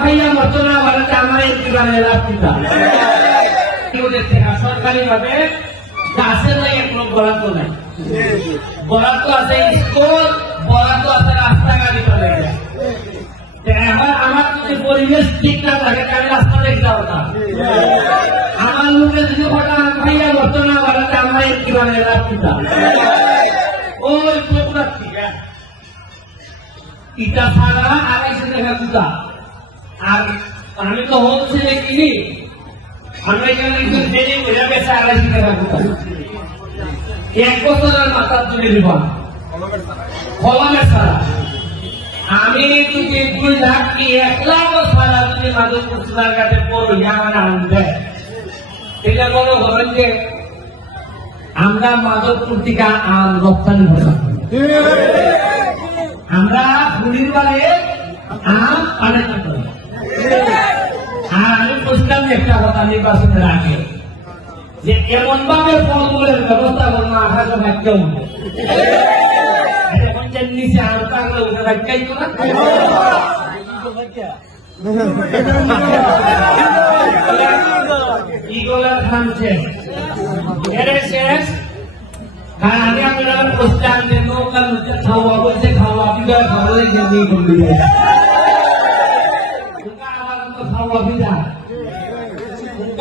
ভাইয়া মতো বাড়াতে আমার এই জীবনে রাখতা সরকারি ভাবে গাছের নাই, এক লোক বরাদ্দ নাই। বরাদ্দ আছে স্কুল, বরাদ্দ আছে রাস্তাঘাট চলে আমার আমার যদি পরিবেশ ঠিক না থাকে, তাহলে রাস্তা দেখতে যাব না। আমার লোকে যদি ঘটনা ভাইয়া মতো বাড়াতে আমার এই জীবনে রাখতা ওই প্রোগ্রাম ঠিক ইটা ছাড়া আড়াইশো টাকা জুতা আর আমি তো হোলসেলে এক বছরের মাথা তুলে দিব ছাড়া। আমি যদি দুই লাখ কি এক লাখ মাদক পুস্তার কাছে পড়ি আমার এটা হবেন যে আমরা মাদক পত্রিকা আর রপ্তানি আমরা ফুলির বারে আম আর যে একটা কথা নির্বাচনের আগে, যে এমন ভাবে ফলমূলের ব্যবস্থা করব আঠারো ভাগ্য পঞ্চায়েত নিচে আম থাকলে উঠে তো না। ইগলের খামছে এরে শেষ? কারণ আগে আমরা বুঝতাম যে নৌকার মধ্যে খাওয়া খাওয়া খাওয়া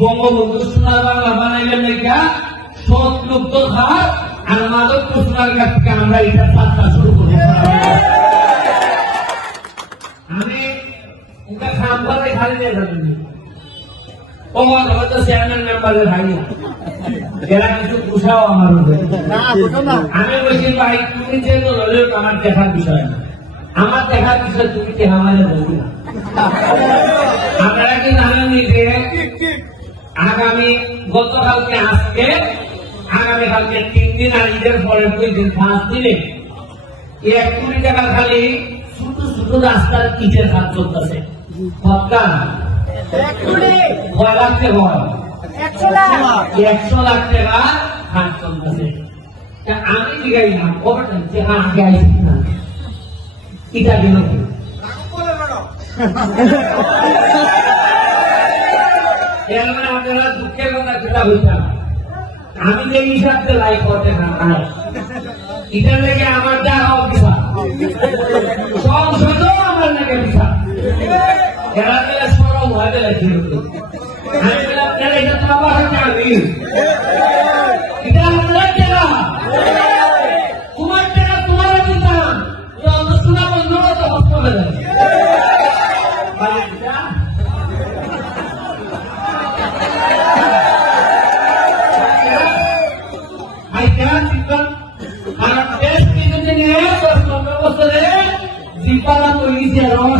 বঙ্গবন্ধু সোনার বাংলা বানাইলেন লেখা সৎলুপ্ত খার আর মাদক সোনার কাছ থেকে আমরা এটা যাত্রা শুরু করি। আমি ওটা খালি নিয়ে যাবেন ও হয়তো চেয়ারম্যান মেম্বারের ভাই। এরা কিছু পোষাও আমার উপরে। আমি বলছি ভাই তুমি যে হলেও আমার দেখার বিষয় না। আমার দেখার বিষয় তুমি কে আমাদের বলবি না। আপনারা কি জানেন যে আগামী গতকালকে আজকে আগামী কালকে তিন দিন আর ঈদের পরে দুই দিন পাঁচ দিনে। এক কোটি টাকা খালি ছোট ছোট রাস্তার ইটের কাজ চলতেছে সরকার কয় লাখ। টাকা একশো লাখ টাকা কাজ চলতেছে আমি জিগাই না খবরটা যে আগে আইসি না। এটা গেল এর মানে আপনারা দুঃখের কথা যেটা হইতাম আমি যে হিসাবতে লাইক করতে না এটার লেগে আমার যা হওয়া বিষয় সংসদও আমার লেগে বিষয় এরা গেলে সরম হয়ে গেলে আমি তাহলে এটা তো আবার হচ্ছে আমি। es que no tiene esas, cuando vos tenés, si para tu inicia, no